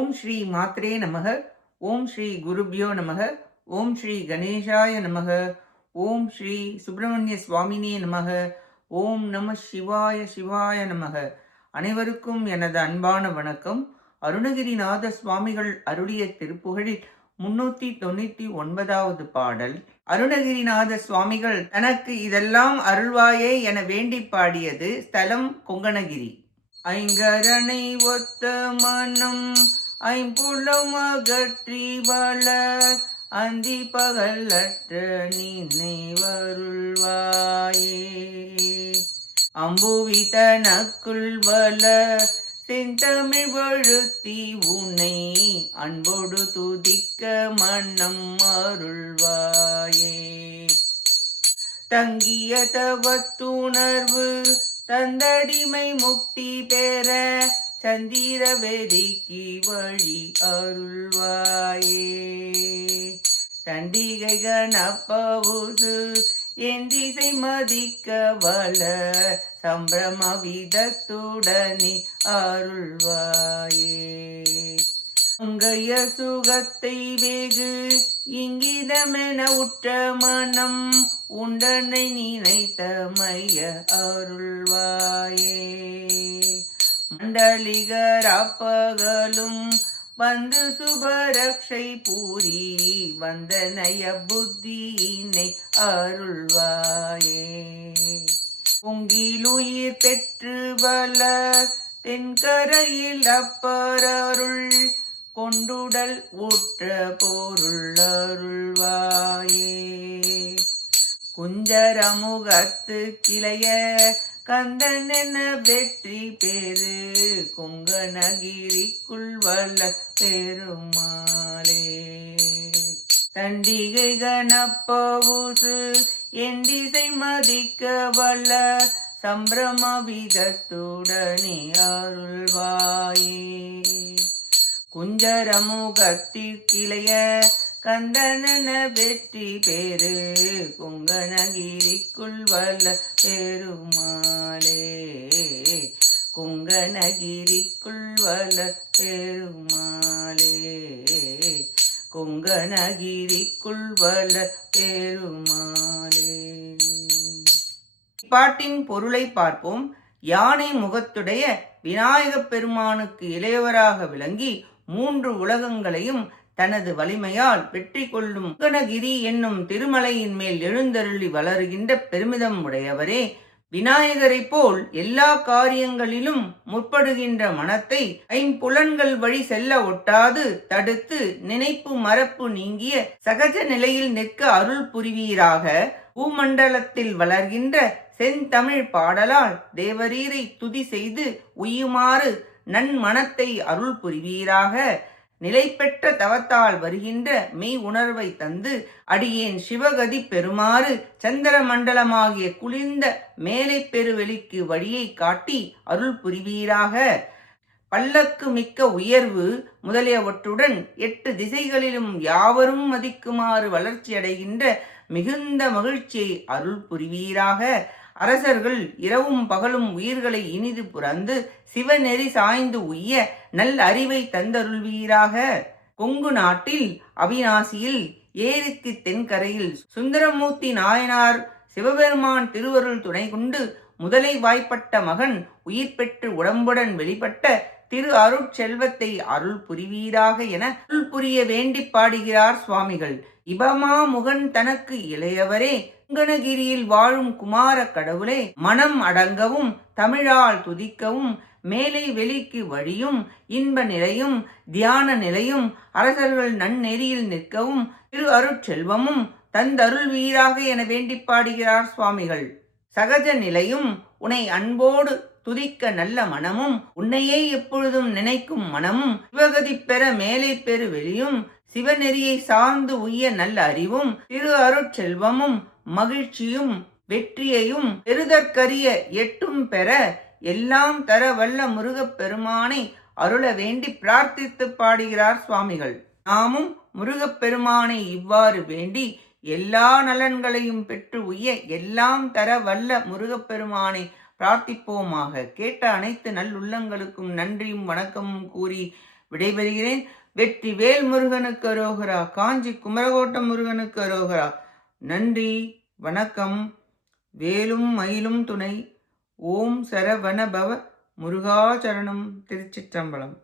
ஓம் ஸ்ரீ மாத்ரே நமக. ஓம் ஸ்ரீ குருப்யோ நமக. ஓம் ஸ்ரீ கணேஷாய நமக. ஓம் ஸ்ரீ சுப்பிரமணிய சுவாமினே நமக. ஓம் நம சிவாய சிவாய நமக. அனைவருக்கும் எனது அன்பான வணக்கம். அருணகிரிநாத சுவாமிகள் அருளிய திருப்புகழில் 399வது பாடல். அருணகிரிநாத சுவாமிகள் தனக்கு இதெல்லாம் அருள்வாயே என வேண்டி பாடியது ஸ்தலம் கொங்கணகிரி. ஐங்கரனை ஒத்த மனம் ஐம்புலம் அகற்றி வளர் அந்தி பகலற்ற நினைவருள்வாயே. அம்புவி தனக்குள் வளர் செந்தமிழ் வழுத்தி உனை அன்போடு துதிக்க மன்னம் அருள்வாயே. தங்கிய தவத்துணர்வு தந்தடிமை முக்தி பெற சந்திர வெறிக்கு வழி அருள்வாயே. தண்டிகை கணப்பவுசு என் திசை மதிக்க வள சம்பிரம விதத்துடனே அருள்வாயே. அங்கைய சுகத்தை வெகு இங்கிதமென உற்ற மனம் உண்டனை நினைத்த மைய அருள்வாயே. மண்டலிகராப்பகலும் வந்து சுபரக்ஷை பூரி வந்தனய புத்தியினை அருள்வாயே. பொங்கிலுயிர் பெற்று வளர் தென்கரையில் அப்பரருள் கொண்டுடல் ஊற்ற பொருள் அருள்வாயே. குஞ்சரமுகத்து கிளைய கந்தன் என வெற்றி பெரு கொங்கணகிரிக்குள் வல்ல பெருமாளே. தண்டிகை கணப்பவுசு என் திசை மதிக்க வல்ல சம்பிரம விதத்துடனே அருள்வாயே. குஞ்சரமுகத்திற்கிளைய கந்தனன வெற்றி பெரு கொங்கணகிரிக்குள் வல்ல பெருமாளே. கொங்கணகிரிக்குள் வல்ல பெருமாளே. கொங்கணகிரிக்குள் வல்ல பெருமாளே. இப்பாட்டின் பொருளை பார்ப்போம். யானை முகத்துடைய விநாயகப் பெருமானுக்கு இளையவராக விளங்கி 3 உலகங்களையும் தனது வலிமையால் வெற்றி கொள்ளும் கொங்கணகிரி என்னும் திருமலையின் மேல் எழுந்தருளி வளருகின்ற பெருமிதம் உடையவரே. விநாயகரை போல் எல்லா காரியங்களிலும் முற்படுகின்ற மனத்தை ஐம்புலன்கள் வழி செல்ல ஒட்டாது தடுத்து நினைப்பு மறப்பு நீங்கிய சகஜ நிலையில் நிற்க அருள் புரிவீராக. பூமண்டலத்தில் வளர்கின்ற செந்தமிழ் பாடலால் தேவரீரை துதி செய்து உய்யுமாறு நன்மனத்தை அருள் புரிவீராக. நிலை பெற்ற தவத்தால் வருகின்ற மெய் உணர்வை தந்து அடியேன் சிவகதி பெறுமாறு சந்திர மண்டலமாகிய குளிர்ந்த மேலை பெருவெளிக்கு வழியை காட்டி அருள் புரிவீராக. பல்லக்கு மிக்க உயர்வு முதலியவற்றுடன் 8 திசைகளிலும் யாவரும் மதிக்குமாறு வளர்ச்சியடைகின்ற மிகுந்த மகிழ்ச்சியை அருள் புரிவீராக. அரசர்கள் இரவும் பகலும் உயிர்களை இனிது புரந்து சிவநெறி சாய்ந்து உய்ய நல் அறிவை தந்தருள்வீராக. கொங்கு நாட்டில் அவிநாசியில் ஏரிக்கு தென்கரையில் சுந்தரமூர்த்தி நாயனார் சிவபெருமான் திருவருள் துணை கொண்டு முதலை வாய்ப்பட்ட மகன் உயிர் பெற்று உடம்புடன் வெளிப்பட்ட திரு அருட்செல்வத்தை அருள் புரிவீராக என அருள் புரிய வேண்டி பாடுகிறார் சுவாமிகள். இபமா முகன் தனக்கு இளையவரே. கொங்கணகிரியில் வாழும் குமார கடவுளே, மனம் அடங்கவும் தமிழால் துதிக்கவும் மேலை வெளிக்கு வழியும் இன்ப நிலையும் தியான நிலையும் அரசர்கள் நன்னெறியில் நிற்கவும் திரு அருட்செல்வமும் தந்தருள்வீராக என வேண்டி பாடுகிறார் சுவாமிகள். சகஜ நிலையும் உன்னை அன்போடு துதிக்க நல்ல மனமும் உன்னையே எப்பொழுதும் நினைக்கும் மனமும் சிவகதி பெற மேலை பெரு வெளியும் சிவநெறியை சார்ந்து உய்ய நல்ல அறிவும் திரு அருட்செல்வமும் மகிழ்ச்சியும் வெற்றியையும் பெறுதற்கரிய 8ம் பெற எல்லாம் தர வல்ல முருகப் பெருமானை அருள வேண்டி பிரார்த்தித்து பாடுகிறார் சுவாமிகள். நாமும் முருகப்பெருமானை இவ்வாறு வேண்டி எல்லா நலன்களையும் பெற்று உய்ய எல்லாம் தர வல்ல முருகப்பெருமானை பிரார்த்திப்போமாக. கேட்ட அனைத்து நல்லுள்ளங்களுக்கும் நன்றியும் வணக்கமும் கூறி விடைபெறுகிறேன். வெற்றி வேல் முருகனுக்கு அரோகரா. காஞ்சி குமரகோட்டம் முருகனுக்கு அரோகரா. நன்றி, வணக்கம். வேலும் மயிலும் துணை. ஓம் சரவண பவ முருகாச்சரணம். திருச்சிற்றம்பலம்.